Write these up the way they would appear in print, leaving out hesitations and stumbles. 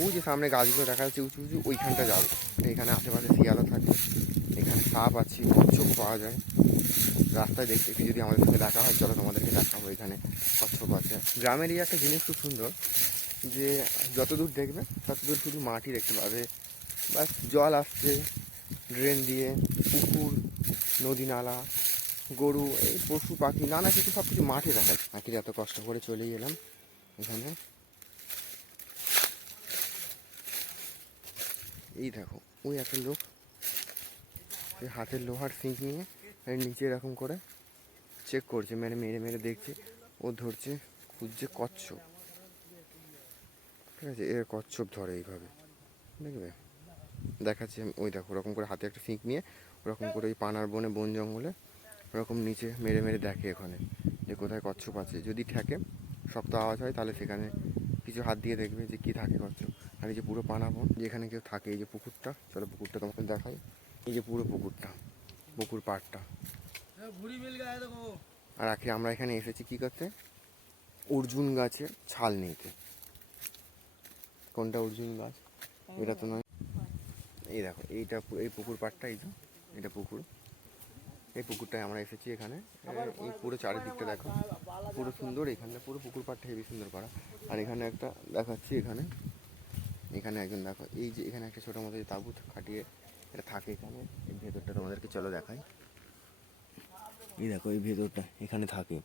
ওই যে সামনে গাছগুলো দেখা যাচ্ছে উঁচু উঁচু, ওইখানটা যাবো। এখানে আশেপাশে শিয়ালও থাকে, এখানে সাপ আছে, কচ্ছপও পাওয়া যায়। রাস্তায় দেখতে যদি আমাদের সঙ্গে দেখা হয়, চলো তোমাদেরকে দেখাবো। এখানে কচ্ছপ আছে। গ্রামের এই একটা জিনিস খুব সুন্দর, যে যতদূর দেখবে ততদূর শুধু মাটি দেখতে পাবে, বাস জল আসছে ড্রেন দিয়ে, পুকুর, নদী নালা, গরু, এই পশু পাখি নানা কিছু সব কিছু মাঠে দেখা যায়। পাখির এত কষ্ট করে চলেই এলাম এখানে। এই দেখো ওই একটা লোক, সে হাতের লোহার সিঙ্ক নিয়ে এর নিচে এরকম করে চেক করছে, মেরে মেরে মেরে দেখছে, ও ধরছে, খুঁজছে কচ্ছপ। ঠিক আছে, এর কচ্ছপ ধরে এইভাবে, দেখবে দেখাচ্ছি আমি। ওই দেখো ওরকম করে হাতে একটা ফিক নিয়ে ওরকম করে ওই পানার বনে, বন জঙ্গলে ওরকম নিচে মেরে মেরে দেখে ওখানে যে কোথায় কচ্ছপ আছে। যদি ঠেকে, শক্ত আওয়াজ হয়, তাহলে সেখানে কিছু হাত দিয়ে দেখবে যে কী থাকে কচ্ছপ। আর এই যে পুরো পানা বন, যেখানে কেউ থাকে, এই যে পুকুরটা, চলো পুকুরটা তোমাকে দেখাই। এই যে পুরো পুকুরটা, পুকুর পাড়টা। আর আখি আমরা এখানে এসেছি কী করতে? অর্জুন গাছের ছাল নিতে। কোনটা অর্জুন গাছ? এটা তো নয়। এই দেখো এইটা, এই পুকুর পাড়টা, এই যে এটা পুকুর, এই পুকুরটায় আমরা এসেছি। এখানে এই পুরো চারিদিকটা দেখো, পুরো সুন্দর। এখানটা পুরো পুকুর পাড়টা হেবি সুন্দর করা। আর এখানে একটা দেখাচ্ছি, এখানে এখানে একজন দেখো, এই যে এখানে একটা ছোটো মতো তাঁবু খাটিয়ে এটা থাকে এখানে। এই ভেতরটা তোমাদেরকে চলো দেখাই। এই দেখো এই ভেতরটা, এখানে থাকে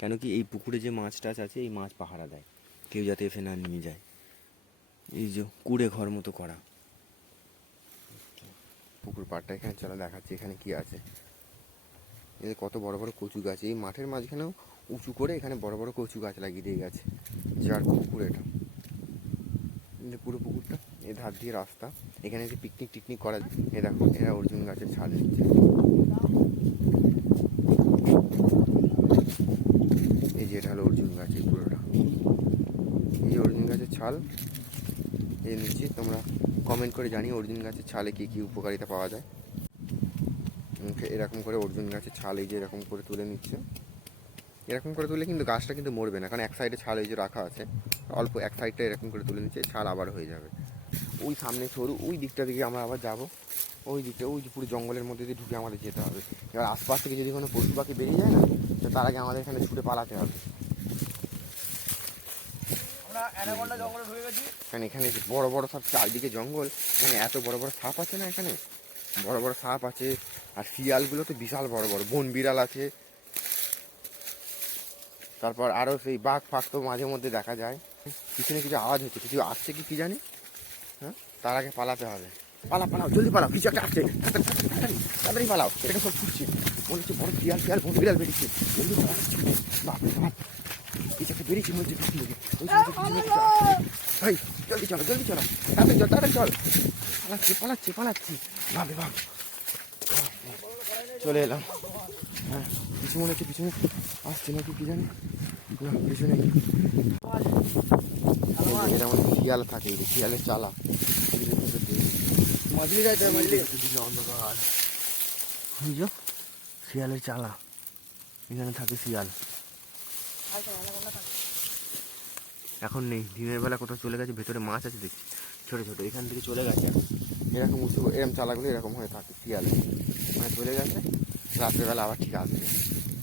কেন কি? এই পুকুরে যে মাছ টাছ আছে, এই মাছ পাহারা দেয়, কেউ যাতে এসে না নিয়ে যায়। এই যে কুড়ে ঘর মতো করা পুকুর পাড়টা, এখানে চলো দেখাচ্ছি এখানে কি আছে। এই কত বড় বড় কচু গাছ, এই মাঠের মাঝখানেও উঁচু করে এখানে বড় বড় কচু গাছ লাগিয়ে দিয়ে গেছে। যার পুকুর এটা, পুরো পুকুরটা, এই ধার দিয়ে রাস্তা। এখানে যে পিকনিক টিকনিক করা, এ দেখো এরা অর্জুন গাছের ছাল নিচ্ছে। এই যে এটা হলো অর্জুন গাছ, এই পুরোটা, এই যে অর্জুন গাছের ছাল এই নিচ্ছি। তোমরা কমেন্ট করে জানিয়ে অর্জুন গাছের ছালে কী কী উপকারিতা পাওয়া যায়। এরকম করে অর্জুন গাছের ছাল এই যে এরকম করে তুলে নিচ্ছে। এরকম করে তুলে কিন্তু গাছটা কিন্তু মরবে না, কারণ এক সাইডে ছাল এই যে রাখা আছে, অল্প এক সাইডটা এরকম করে তুলে নিচ্ছে, ছাল আবার হয়ে যাবে। ওই সামনে সরু ওই দিকটা দিকে আমরা আবার যাব, ওই দিকটা, ওই যে পুরো জঙ্গলের মধ্যে দিয়ে ঢুকে আমাদের যেতে হবে। এবার আশপাশ থেকে যদি কোনো পশু পাখি বেরিয়ে যায় না, তো তার আগে আমাদের এখানে ছুটে পালাতে হবে। কারণ এখানে বড় বড় সব চারদিকে জঙ্গল, এখানে এত বড় বড় সাপ আছে না, এখানে বড় বড় সাপ আছে। আর শিয়ালগুলো তো বিশাল বড় বড়, বন বিড়াল আছে। তারপর আরও সেই বাঘ ফাঘ তো মাঝে মধ্যে দেখা যায়। পিছনে কিছু আওয়াজ হচ্ছে, কিছু আসছে কি জানি। হ্যাঁ, তার আগে পালাতে হবে। পালাও জলদি পালাও, কিছু একটা আসছে, তাড়াতাড়ি পালাও। এটাকে সব ছুটছে, মনে হচ্ছে বড় শিয়াল শিয়াল বন বিড়াল বেরিয়েছে। জলদি পালাচ্ছে, কিছু একটা বেরিয়েছে মনে হচ্ছে পিছন থেকে। ভাই জলদি চলো তাড়াতাড়ি চল। পালাচ্ছি ভাবে ভাব। চলে এলাম। হ্যাঁ, কিছু মনে হচ্ছে পিছনে আসছে নাকি কি জানি, পিছনে এরা মানে শিয়াল থাকে, শিয়ালের চালা অন্ধকার, বুঝছো? শিয়ালের চালা, এখানে থাকে শিয়াল। এখন নেই, দিনের বেলা কোথাও চলে গেছে, ভেতরে মাছ আছে দেখছি ছোটো ছোটো, এখান থেকে চলে গেছে। এরকম উঁচু এরকম চালাগুলো এরকম হয়ে থাকে শিয়াল, মানে চলে গেছে, রাত্রেবেলা আবার ঠিক আসবে।